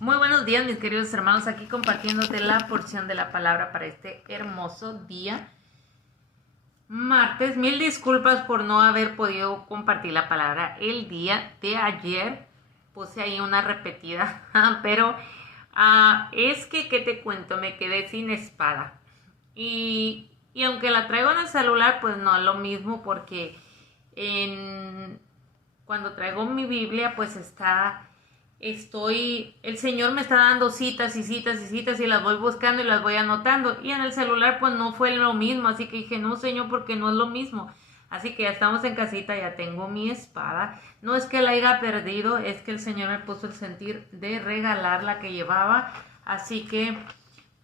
Muy buenos días, mis queridos hermanos, aquí compartiéndote la porción de la palabra para este hermoso día. Martes, mil disculpas por no haber podido compartir la palabra el día de ayer. Puse ahí una repetida, pero es que, ¿qué te cuento? Me quedé sin espada. Y aunque la traigo en el celular, pues no es lo mismo porque cuando traigo mi Biblia, pues el Señor me está dando citas y citas y citas y las voy buscando y las voy anotando. Y en el celular pues no fue lo mismo, así que dije, no, Señor, porque no es lo mismo. Así que ya estamos en casita, ya tengo mi espada. No es que la haya perdido, es que el Señor me puso el sentir de regalar la que llevaba. Así que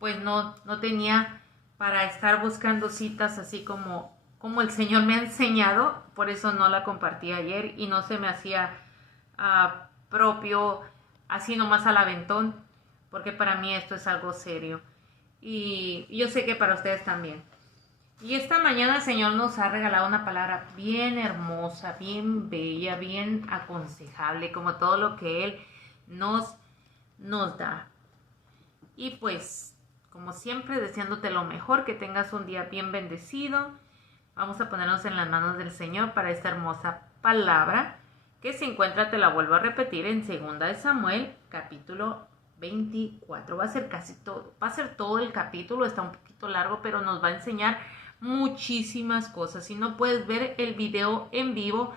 pues no tenía para estar buscando citas así como el Señor me ha enseñado. Por eso no la compartí ayer y no se me hacía propio así nomás al aventón, porque para mí esto es algo serio y yo sé que para ustedes también. Y esta mañana el Señor nos ha regalado una palabra bien hermosa, bien bella, bien aconsejable, como todo lo que Él nos da. Y pues, como siempre, deseándote lo mejor, que tengas un día bien bendecido. Vamos a ponernos en las manos del Señor para esta hermosa palabra que se encuentra, te la vuelvo a repetir, en 2 de Samuel, capítulo 24. Va a ser todo el capítulo, está un poquito largo, pero nos va a enseñar muchísimas cosas. Si no puedes ver el video en vivo,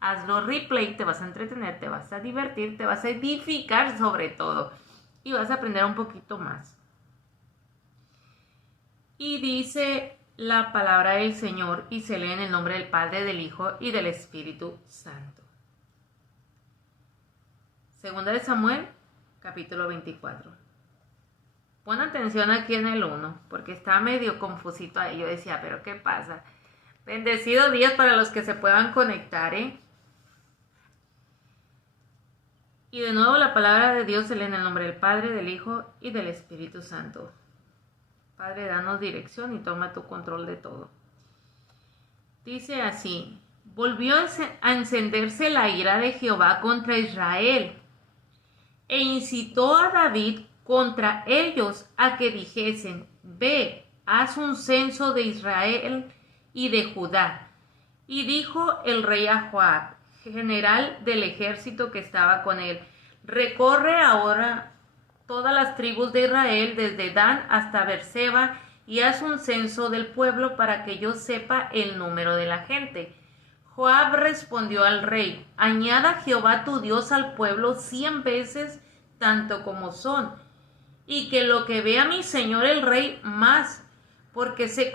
hazlo replay, te vas a entretener, te vas a divertir, te vas a edificar sobre todo y vas a aprender un poquito más. Y dice la palabra del Señor y se lee en el nombre del Padre, del Hijo y del Espíritu Santo. 2 de Samuel, capítulo 24. Pon atención aquí en el 1, porque está medio confusito ahí. Yo decía, ¿pero qué pasa? Bendecido días para los que se puedan conectar, ¿eh? Y de nuevo la palabra de Dios se lee en el nombre del Padre, del Hijo y del Espíritu Santo. Padre, danos dirección y toma tu control de todo. Dice así: volvió a encenderse la ira de Jehová contra Israel, e incitó a David contra ellos a que dijesen: ve, haz un censo de Israel y de Judá. Y dijo el rey a Joab, general del ejército que estaba con él: recorre ahora todas las tribus de Israel, desde Dan hasta Berseba, y haz un censo del pueblo para que yo sepa el número de la gente. Joab respondió al rey: añada Jehová tu Dios al pueblo 100 veces tanto como son, y que lo que vea mi señor el rey más, porque se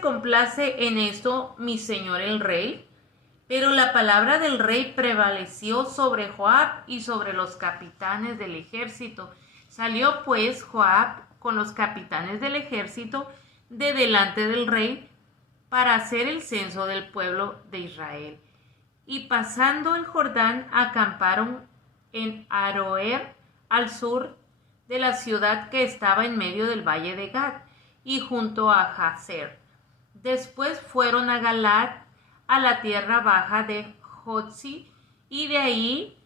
complace en esto mi señor el rey. Pero la palabra del rey prevaleció sobre Joab y sobre los capitanes del ejército. Salió pues Joab con los capitanes del ejército de delante del rey para hacer el censo del pueblo de Israel. Y pasando el Jordán, acamparon en Aroer, al sur de la ciudad que estaba en medio del valle de Gad, y junto a Jazer. Después fueron a Galad, a la tierra baja de Jotzi, y de ahí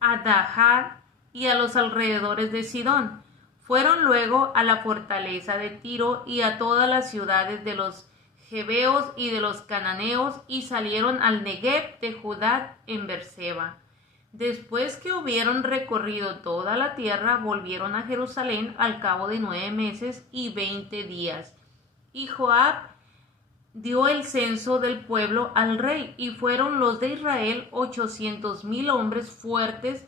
a Dahar y a los alrededores de Sidón. Fueron luego a la fortaleza de Tiro y a todas las ciudades de los Jebeos y de los cananeos, y salieron al Negev de Judá en Berseba. Después que hubieron recorrido toda la tierra, volvieron a Jerusalén al cabo de 9 meses y 20 días. Y Joab dio el censo del pueblo al rey, y fueron los de Israel 800,000 hombres fuertes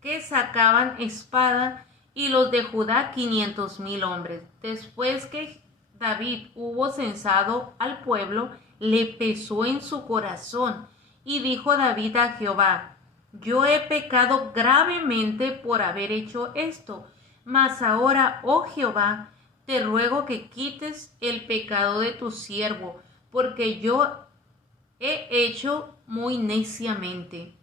que sacaban espada, y los de Judá 500,000 hombres. Después que David hubo censado al pueblo, le pesó en su corazón, y dijo David a Jehová: yo he pecado gravemente por haber hecho esto, mas ahora, oh Jehová, te ruego que quites el pecado de tu siervo, porque yo he hecho muy neciamente.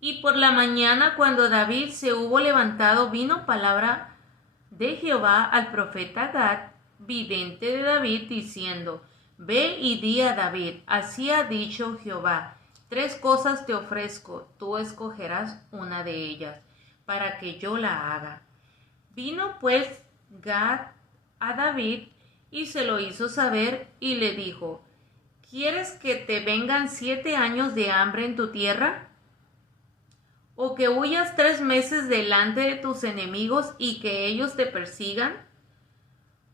Y por la mañana, cuando David se hubo levantado, vino palabra de Jehová al profeta Gad, vidente de David, diciendo: ve y di a David, así ha dicho Jehová: 3 cosas te ofrezco, tú escogerás una de ellas. para que yo la haga. Vino pues Gad a David y se lo hizo saber y le dijo: ¿Quieres que te vengan 7 años de hambre en tu tierra? ¿O que huyas 3 meses delante de tus enemigos y que ellos te persigan?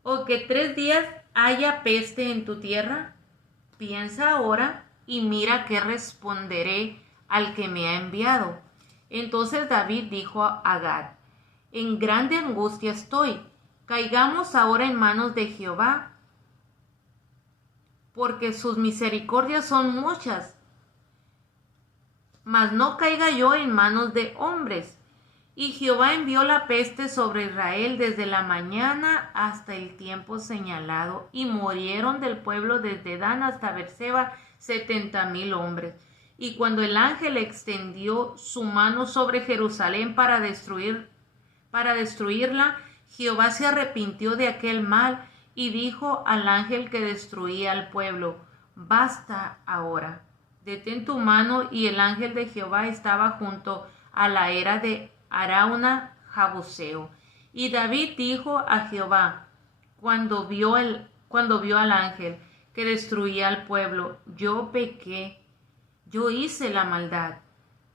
¿O que 3 días haya peste en tu tierra? Piensa ahora y mira qué responderé al que me ha enviado. Entonces David dijo a Gad: en grande angustia estoy. Caigamos ahora en manos de Jehová, porque sus misericordias son muchas. Mas no caiga yo en manos de hombres. Y Jehová envió la peste sobre Israel desde la mañana hasta el tiempo señalado, y murieron del pueblo desde Dan hasta Berseba 70,000 hombres. Y cuando el ángel extendió su mano sobre Jerusalén para destruirla, Jehová se arrepintió de aquel mal y dijo al ángel que destruía al pueblo: basta ahora, detén tu mano. Y el ángel de Jehová estaba junto a la era de Arauna Jabuseo. Y David dijo a Jehová, cuando vio al ángel que destruía al pueblo: yo pequé, yo hice la maldad.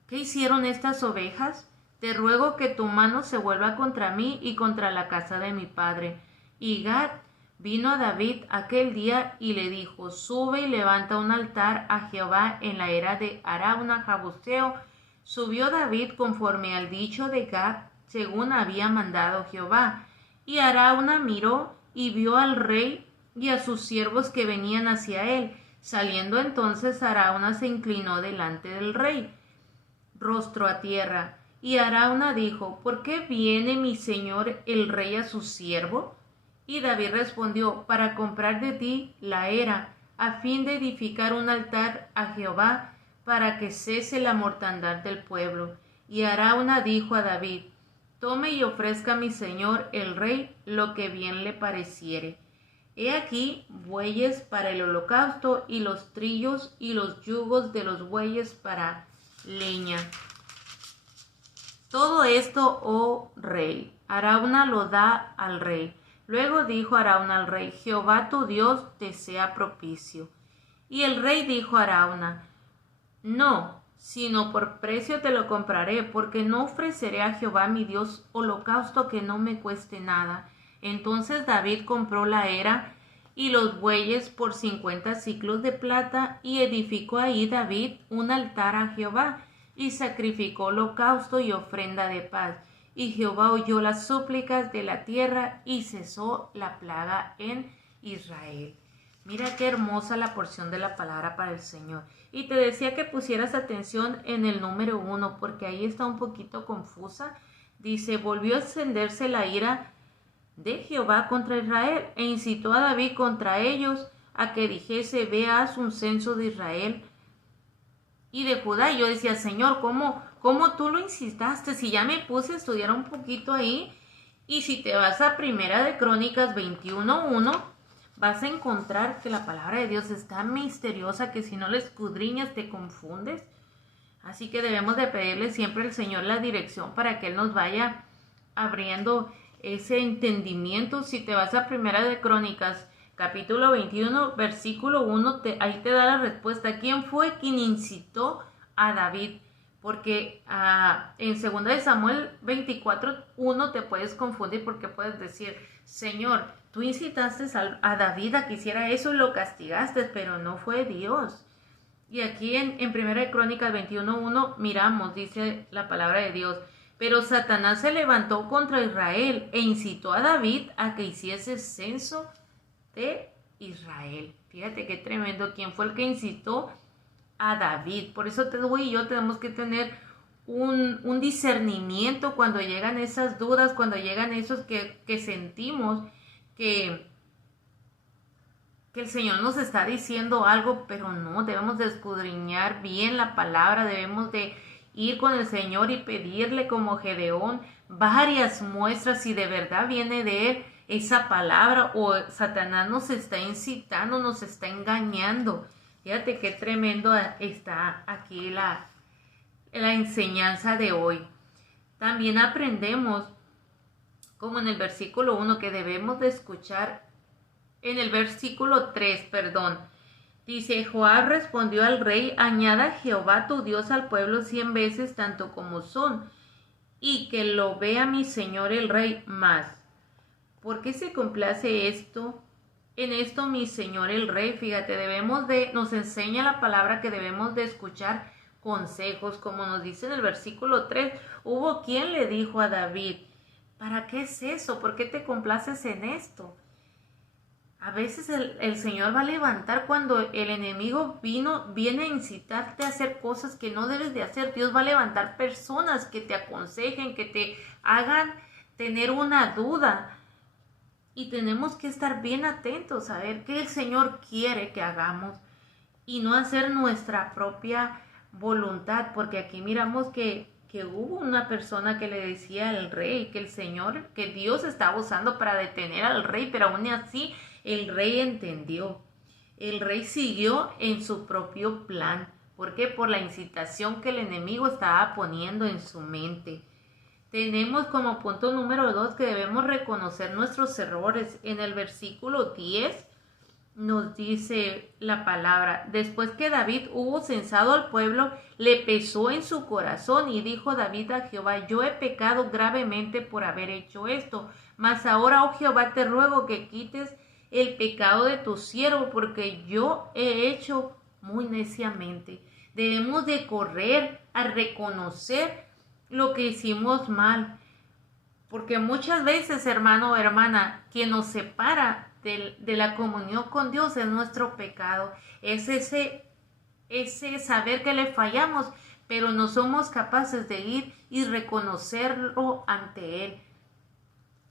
¿Qué hicieron estas ovejas? Te ruego que tu mano se vuelva contra mí y contra la casa de mi padre. Y Gad vino a David aquel día y le dijo: sube y levanta un altar a Jehová en la era de Arauna Jabuseo. Subió David conforme al dicho de Gad, según había mandado Jehová. Y Arauna miró y vio al rey y a sus siervos que venían hacia él. Saliendo entonces Arauna se inclinó delante del rey, rostro a tierra. Y Arauna dijo: ¿por qué viene mi señor el rey a su siervo? Y David respondió: para comprar de ti la era, a fin de edificar un altar a Jehová, para que cese la mortandad del pueblo. Y Arauna dijo a David: tome y ofrezca a mi señor el rey lo que bien le pareciere. He aquí bueyes para el holocausto, y los trillos y los yugos de los bueyes para leña. Todo esto, oh rey. Arauna lo da al rey. Luego dijo Arauna al rey: Jehová tu Dios te sea propicio. Y el rey dijo a Arauna: no, sino por precio te lo compraré, porque no ofreceré a Jehová mi Dios holocausto que no me cueste nada. Entonces David compró la era y los bueyes por 50 siclos de plata, y edificó ahí David un altar a Jehová, y sacrificó holocausto y ofrenda de paz. Y Jehová oyó las súplicas de la tierra, y cesó la plaga en Israel. Mira qué hermosa la porción de la palabra para el Señor. Y te decía que pusieras atención en el número 1, porque ahí está un poquito confusa. Dice: volvió a encenderse la ira de Jehová contra Israel, e incitó a David contra ellos a que dijese: ve, haz un censo de Israel y de Judá. Y yo decía: Señor, ¿cómo tú lo incitaste? Si ya me puse a estudiar un poquito ahí. Y si te vas a Primera de Crónicas 21:1, vas a encontrar que la palabra de Dios es tan misteriosa que si no la escudriñas te confundes. Así que debemos de pedirle siempre al Señor la dirección para que Él nos vaya abriendo ese entendimiento. Si te vas a Primera de Crónicas, capítulo 21, versículo 1, ahí te da la respuesta. ¿Quién fue quien incitó a David? Porque en 2 de Samuel 24:1 te puedes confundir, porque puedes decir: Señor, tú incitaste a David a que hiciera eso y lo castigaste, pero no fue Dios. Y aquí en 1 de Crónicas 21:1 miramos, dice la palabra de Dios: pero Satanás se levantó contra Israel e incitó a David a que hiciese censo de Israel. Fíjate qué tremendo. ¿Quién fue el que incitó a David? Por eso tú y yo tenemos que tener un discernimiento cuando llegan esas dudas, cuando llegan esos que sentimos que el Señor nos está diciendo algo, pero no, debemos de escudriñar bien la palabra, debemos de ir con el Señor y pedirle, como Gedeón, varias muestras si de verdad viene de Él esa palabra, o Satanás nos está incitando, nos está engañando. Fíjate qué tremendo está aquí la enseñanza de hoy. También aprendemos, como en el versículo 1, que debemos de escuchar, en el versículo 3, perdón, dice: Joab respondió al rey: añada Jehová tu Dios al pueblo 100 veces tanto como son, y que lo vea mi señor el rey más. ¿Por qué se complace esto? En esto mi señor el rey, fíjate, nos enseña la palabra que debemos de escuchar consejos, como nos dice en el versículo 3, hubo quien le dijo a David: ¿para qué es eso? ¿Por qué te complaces en esto? A veces el Señor va a levantar cuando el enemigo viene a incitarte a hacer cosas que no debes de hacer. Dios va a levantar personas que te aconsejen, que te hagan tener una duda. Y tenemos que estar bien atentos a ver qué el Señor quiere que hagamos y no hacer nuestra propia voluntad, porque aquí miramos que hubo una persona que le decía al rey que el Señor, que Dios estaba usando para detener al rey, pero aún así el rey entendió. El rey siguió en su propio plan. ¿Por qué? Por la incitación que el enemigo estaba poniendo en su mente. Tenemos como punto número 2 que debemos reconocer nuestros errores. En el versículo 10 nos dice la palabra: después que David hubo censado al pueblo, le pesó en su corazón y dijo David a Jehová: yo he pecado gravemente por haber hecho esto, mas ahora, oh Jehová, te ruego que quites el pecado de tu siervo, porque yo he hecho muy neciamente. Debemos de correr a reconocer lo que hicimos mal, porque muchas veces, hermano o hermana, quien nos separa de la comunión con Dios es nuestro pecado, es ese saber que le fallamos, pero no somos capaces de ir y reconocerlo ante Él.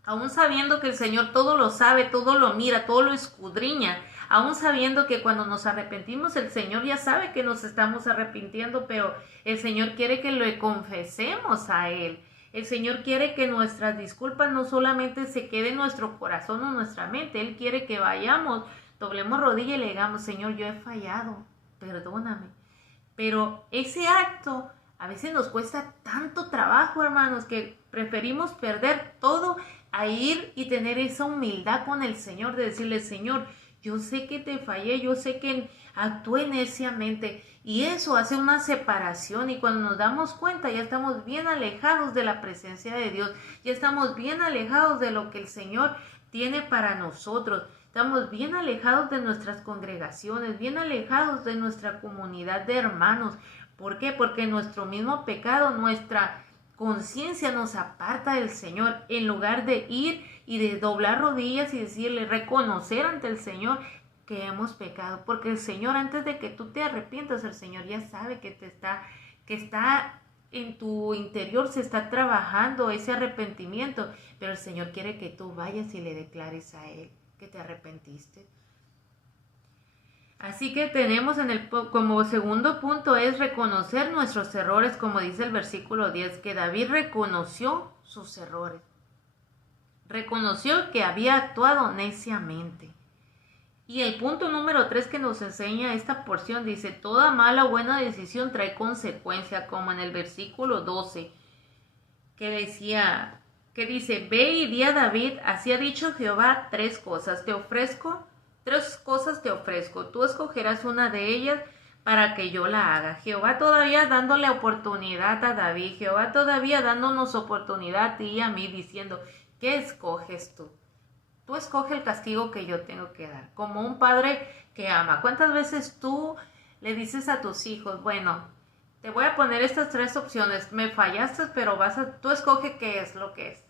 Aún sabiendo que el Señor todo lo sabe, todo lo mira, todo lo escudriña, aún sabiendo que cuando nos arrepentimos el Señor ya sabe que nos estamos arrepintiendo, pero el Señor quiere que lo confesemos a Él. El Señor quiere que nuestras disculpas no solamente se queden en nuestro corazón o nuestra mente. Él quiere que vayamos, doblemos rodilla y le digamos: Señor, yo he fallado, perdóname. Pero ese acto a veces nos cuesta tanto trabajo, hermanos, que preferimos perder todo a ir y tener esa humildad con el Señor, de decirle: Señor, yo sé que te fallé, yo sé que actué neciamente. Y eso hace una separación, y cuando nos damos cuenta ya estamos bien alejados de la presencia de Dios, ya estamos bien alejados de lo que el Señor tiene para nosotros. Estamos bien alejados de nuestras congregaciones, bien alejados de nuestra comunidad de hermanos. ¿Por qué? Porque nuestro mismo pecado, nuestra conciencia nos aparta del Señor, en lugar de ir y de doblar rodillas y decirle, reconocer ante el Señor que hemos pecado, porque el Señor, antes de que tú te arrepientas, el Señor ya sabe que está en tu interior, se está trabajando ese arrepentimiento, pero el Señor quiere que tú vayas y le declares a Él que te arrepentiste. Así que tenemos como segundo punto es reconocer nuestros errores, como dice el versículo 10, que David reconoció sus errores. Reconoció que había actuado neciamente. Y el punto número 3 que nos enseña esta porción dice: toda mala o buena decisión trae consecuencia, como en el versículo 12, que dice: ve y di a David, así ha dicho Jehová, tres cosas te ofrezco, tú escogerás una de ellas para que yo la haga. Jehová todavía dándole oportunidad a David, Jehová todavía dándonos oportunidad a ti y a mí, diciendo: ¿qué escoges tú? Tú escoge el castigo que yo tengo que dar, como un padre que ama. ¿Cuántas veces tú le dices a tus hijos: bueno, te voy a poner estas tres opciones, me fallaste, pero tú escoge qué es lo que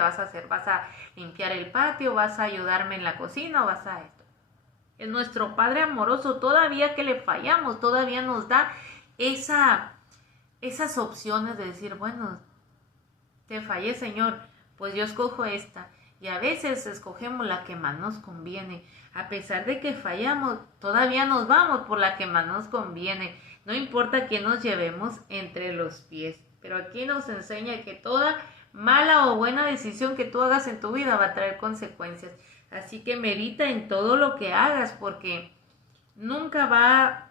vas a hacer? ¿Vas a limpiar el patio? ¿Vas a ayudarme en la cocina? ¿O vas a esto? Es nuestro Padre amoroso, todavía que le fallamos, todavía nos da esas opciones de decir: bueno, te fallé, Señor, pues yo escojo esta. Y a veces escogemos la que más nos conviene. A pesar de que fallamos, todavía nos vamos por la que más nos conviene. No importa quién nos llevemos entre los pies. Pero aquí nos enseña que toda mala o buena decisión que tú hagas en tu vida va a traer consecuencias. Así que medita en todo lo que hagas, porque nunca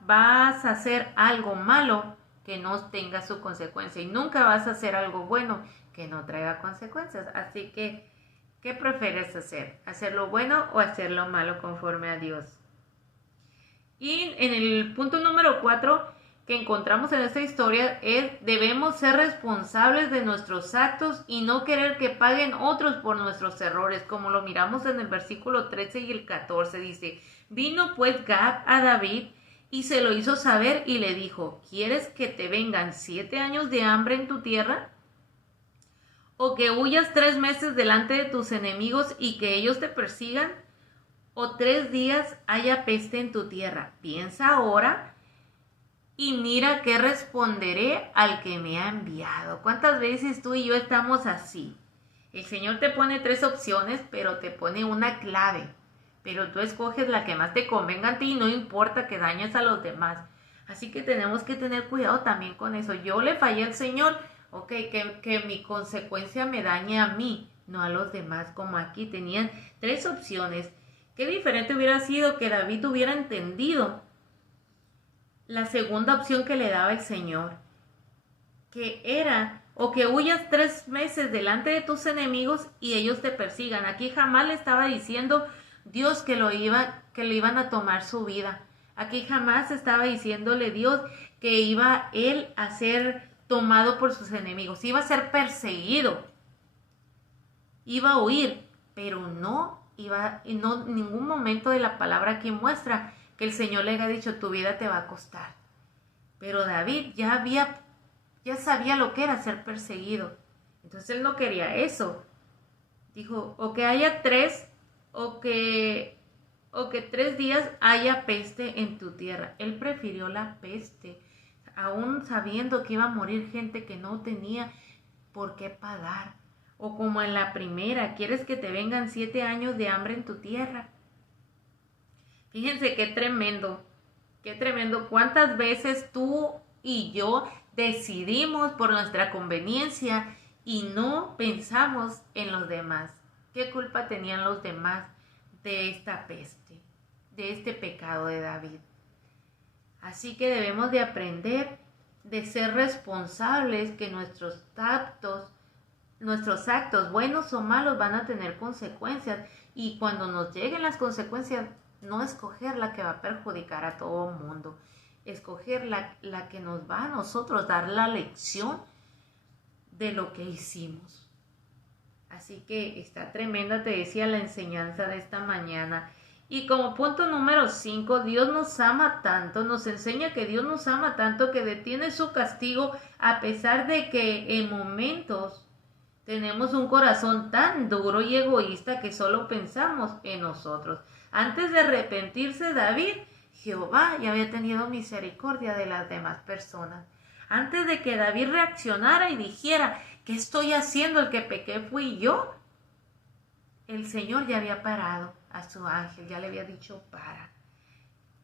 vas a hacer algo malo que no tenga su consecuencia. Y nunca vas a hacer algo bueno que no traiga consecuencias. Así que, ¿qué prefieres hacer? ¿Hacer lo bueno o hacer lo malo conforme a Dios? Y en el punto número 4 que encontramos en esta historia es: debemos ser responsables de nuestros actos y no querer que paguen otros por nuestros errores, como lo miramos en el versículo 13 y el 14. Dice: vino pues Gad a David y se lo hizo saber y le dijo: ¿quieres que te vengan 7 años de hambre en tu tierra? ¿O que huyas 3 meses delante de tus enemigos y que ellos te persigan? ¿O 3 días haya peste en tu tierra? Piensa ahora y mira qué responderé al que me ha enviado. ¿Cuántas veces tú y yo estamos así? El Señor te pone 3 opciones, pero te pone una clave. Pero tú escoges la que más te convenga a ti y no importa que dañes a los demás. Así que tenemos que tener cuidado también con eso. Yo le fallé al Señor, ok, que mi consecuencia me dañe a mí, no a los demás. Como aquí tenían 3 opciones. Qué diferente hubiera sido que David hubiera entendido la segunda opción que le daba el Señor, que era: o que huyas 3 meses delante de tus enemigos y ellos te persigan. Aquí jamás le estaba diciendo Dios que le iban a tomar su vida. Aquí jamás estaba diciéndole Dios que iba él a ser tomado por sus enemigos, iba a ser perseguido, iba a huir, pero no iba, y no en ningún momento de la palabra aquí muestra que el Señor le haya dicho: tu vida te va a costar. Pero David ya sabía lo que era ser perseguido. Entonces él no quería eso. Dijo: o que haya 3, o que 3 días haya peste en tu tierra. Él prefirió la peste, aún sabiendo que iba a morir gente que no tenía por qué pagar. O como en la primera: ¿quieres que te vengan 7 años de hambre en tu tierra? Fíjense qué tremendo, qué tremendo. ¿Cuántas veces tú y yo decidimos por nuestra conveniencia y no pensamos en los demás? ¿Qué culpa tenían los demás de esta peste, de este pecado de David? Así que debemos de aprender de ser responsables, que nuestros actos, buenos o malos, van a tener consecuencias. Y cuando nos lleguen las consecuencias, no escoger la que va a perjudicar a todo el mundo. Escoger la que nos va a nosotros dar la lección de lo que hicimos. Así que está tremenda, te decía, la enseñanza de esta mañana. Y como punto número 5, Dios nos ama tanto, nos enseña que Dios nos ama tanto que detiene su castigo a pesar de que en momentos tenemos un corazón tan duro y egoísta que solo pensamos en nosotros. Antes de arrepentirse David, Jehová ya había tenido misericordia de las demás personas. Antes de que David reaccionara y dijera: ¿qué estoy haciendo? El que pequé fui yo. El Señor ya había parado a su ángel, ya le había dicho: para.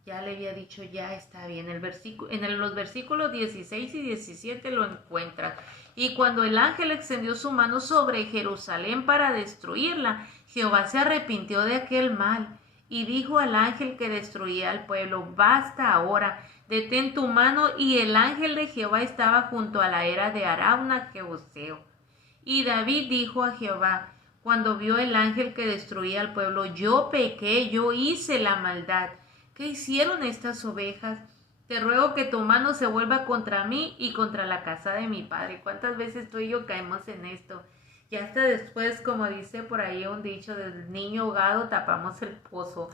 Ya le había dicho: ya está bien. Los versículos 16 y 17 lo encuentras. Y cuando el ángel extendió su mano sobre Jerusalén para destruirla, Jehová se arrepintió de aquel mal y dijo al ángel que destruía al pueblo: basta ahora, detén tu mano. Y el ángel de Jehová estaba junto a la era de Arauna Jebuseo. Y David dijo a Jehová, cuando vio el ángel que destruía al pueblo: yo pequé, yo hice la maldad. ¿Qué hicieron estas ovejas? Te ruego que tu mano se vuelva contra mí y contra la casa de mi padre. ¿Cuántas veces tú y yo caemos en esto? Y hasta después, como dice por ahí un dicho, del niño ahogado tapamos el pozo.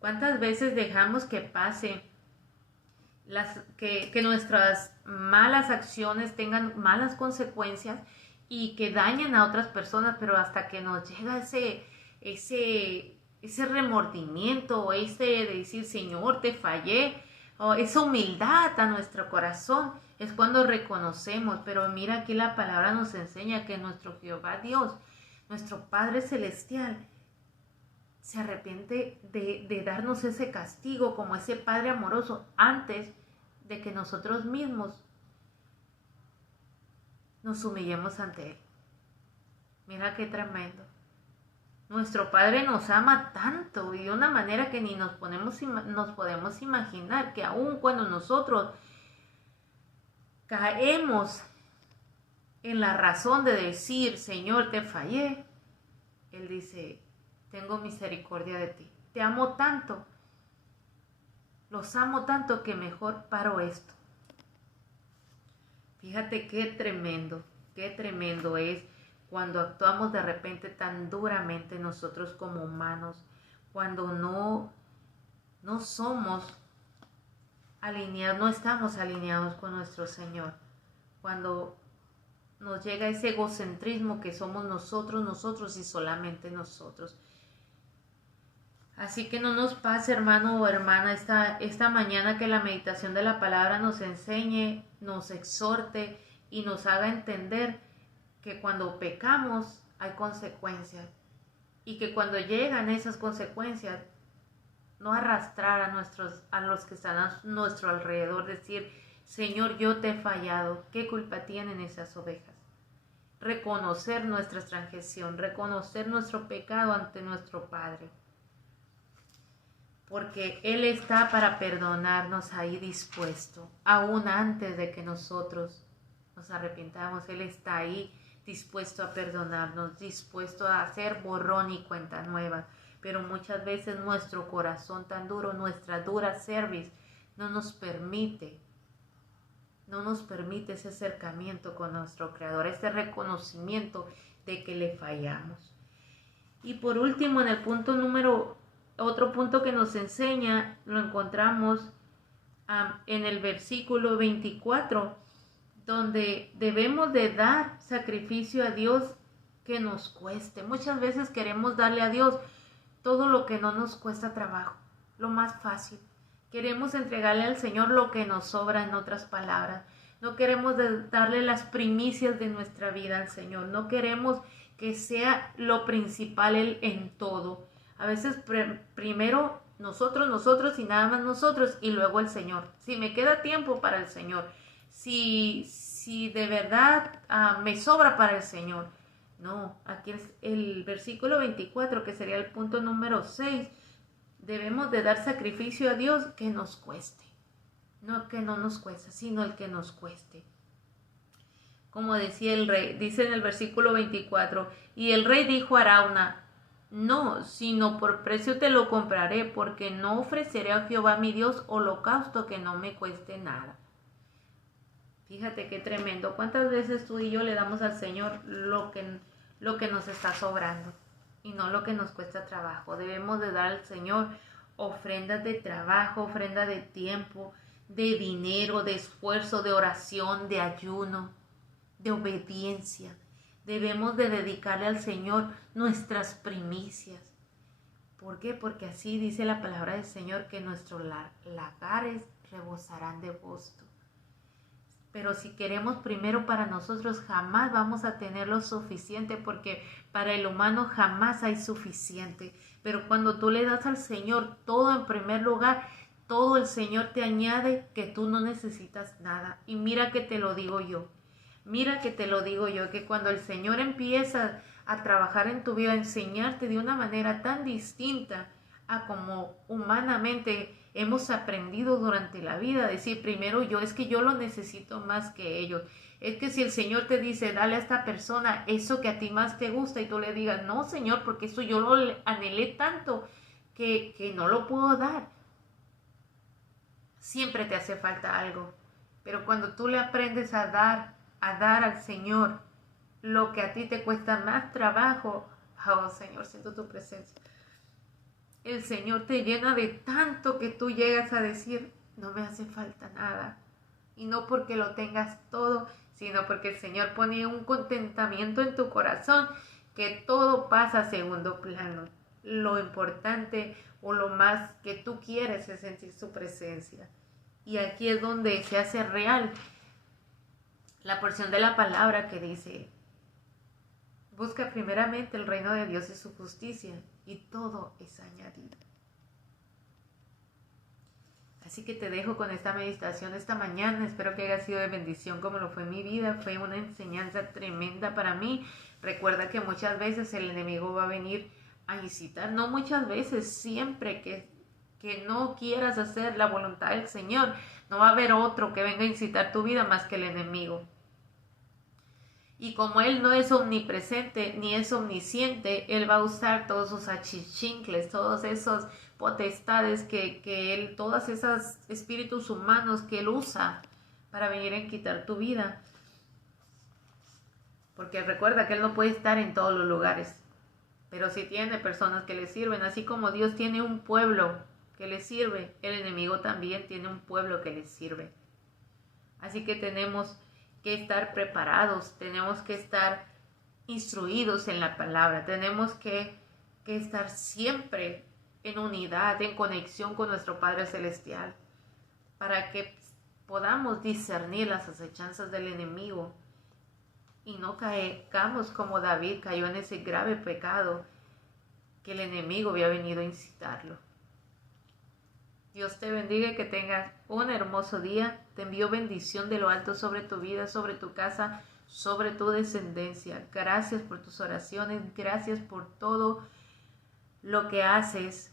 ¿Cuántas veces dejamos que pase que nuestras malas acciones tengan malas consecuencias y que dañen a otras personas, pero hasta que nos llega ese remordimiento, de decir: Señor, te fallé, o esa humildad a nuestro corazón, es cuando reconocemos? Pero mira, aquí la palabra nos enseña que nuestro Jehová Dios, nuestro Padre Celestial, se arrepiente de darnos ese castigo como ese Padre amoroso antes de que nosotros mismos nos humillemos ante Él. Mira qué tremendo. Nuestro Padre nos ama tanto y de una manera que ni nos podemos imaginar, que aun cuando nosotros caemos en la razón de decir, Señor, te fallé, Él dice, tengo misericordia de ti. Te amo tanto, los amo tanto que mejor paro esto. Fíjate qué tremendo es cuando actuamos de repente tan duramente nosotros como humanos, cuando no somos alineados, no estamos alineados con nuestro Señor, cuando nos llega ese egocentrismo que somos nosotros y solamente nosotros. Así que no nos pase, hermano o hermana, esta mañana, que la meditación de la palabra nos enseñe, nos exhorte y nos haga entender que cuando pecamos hay consecuencias y que cuando llegan esas consecuencias, no arrastrar a los que están a nuestro alrededor, decir, Señor, yo te he fallado, ¿qué culpa tienen esas ovejas? Reconocer nuestra transgresión, reconocer nuestro pecado ante nuestro Padre. Porque Él está para perdonarnos ahí dispuesto, aún antes de que nosotros nos arrepintamos. Él está ahí dispuesto a perdonarnos, dispuesto a hacer borrón y cuenta nueva. Pero muchas veces nuestro corazón tan duro, nuestra dura cerviz, no nos permite ese acercamiento con nuestro Creador, ese reconocimiento de que le fallamos. Y por último, en el otro punto que nos enseña, lo encontramos en el versículo 24, donde debemos de dar sacrificio a Dios que nos cueste. Muchas veces queremos darle a Dios todo lo que no nos cuesta trabajo, lo más fácil. Queremos entregarle al Señor lo que nos sobra, en otras palabras. No queremos darle las primicias de nuestra vida al Señor. No queremos que sea lo principal Él en todo. A veces primero nosotros y nada más nosotros, y luego el Señor. Si me queda tiempo para el Señor, si de verdad me sobra para el Señor. No, aquí es el versículo 24, que sería el punto número 6. Debemos de dar sacrificio a Dios que nos cueste. No que no nos cueste, sino el que nos cueste. Como decía el rey, dice en el versículo 24, y el rey dijo a Arauna, no, sino por precio te lo compraré, porque no ofreceré a Jehová mi Dios holocausto que no me cueste nada. Fíjate qué tremendo. ¿Cuántas veces tú y yo le damos al Señor lo que nos está sobrando y no lo que nos cuesta trabajo? Debemos de dar al Señor ofrendas de trabajo, ofrenda de tiempo, de dinero, de esfuerzo, de oración, de ayuno, de obediencia. Debemos de dedicarle al Señor nuestras primicias. ¿Por qué? Porque así dice la palabra del Señor, que nuestros lagares rebosarán de gozo. Pero si queremos primero para nosotros, jamás vamos a tener lo suficiente, porque para el humano jamás hay suficiente. Pero cuando tú le das al Señor todo en primer lugar, todo el Señor te añade, que tú no necesitas nada. Y mira que te lo digo yo. Que cuando el Señor empieza a trabajar en tu vida, a enseñarte de una manera tan distinta a como humanamente hemos aprendido durante la vida, decir primero yo, es que yo lo necesito más que ellos. Es que si el Señor te dice, dale a esta persona eso que a ti más te gusta, y tú le digas, no, Señor, porque eso yo lo anhelé tanto que no lo puedo dar. Siempre te hace falta algo. Pero cuando tú le aprendes a dar al Señor lo que a ti te cuesta más trabajo, oh Señor, siento tu presencia. El Señor te llena de tanto que tú llegas a decir, no me hace falta nada. Y no porque lo tengas todo, sino porque el Señor pone un contentamiento en tu corazón, que todo pasa a segundo plano. Lo importante o lo más que tú quieres es sentir su presencia. Y aquí es donde se hace real la porción de la palabra que dice, busca primeramente el reino de Dios y su justicia, y todo es añadido. Así que te dejo con esta meditación esta mañana. Espero que haya sido de bendición como lo fue mi vida. Fue una enseñanza tremenda para mí. Recuerda que muchas veces el enemigo va a venir a incitar. No muchas veces, siempre que que no quieras hacer la voluntad del Señor, no va a haber otro que venga a incitar tu vida más que el enemigo. Y como Él no es omnipresente ni es omnisciente, Él va a usar todos sus achichincles, todos esos potestades que Él, todos esos espíritus humanos que Él usa para venir a quitar tu vida. Porque recuerda que Él no puede estar en todos los lugares, pero sí tiene personas que le sirven. Así como Dios tiene un pueblo que le sirve, el enemigo también tiene un pueblo que le sirve. Así que tenemos que estar preparados, tenemos que estar instruidos en la palabra, tenemos que estar siempre en unidad, en conexión con nuestro Padre Celestial, para que podamos discernir las acechanzas del enemigo y no caigamos como David cayó en ese grave pecado que el enemigo había venido a incitarlo. Dios te bendiga y que tengas un hermoso día. Te envío bendición de lo alto sobre tu vida, sobre tu casa, sobre tu descendencia. Gracias por tus oraciones, gracias por todo lo que haces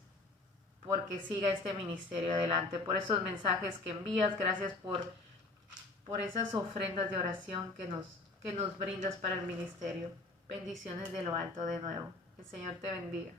porque siga este ministerio adelante, por esos mensajes que envías, gracias por esas ofrendas de oración que nos brindas para el ministerio. Bendiciones de lo alto de nuevo. Que el Señor te bendiga.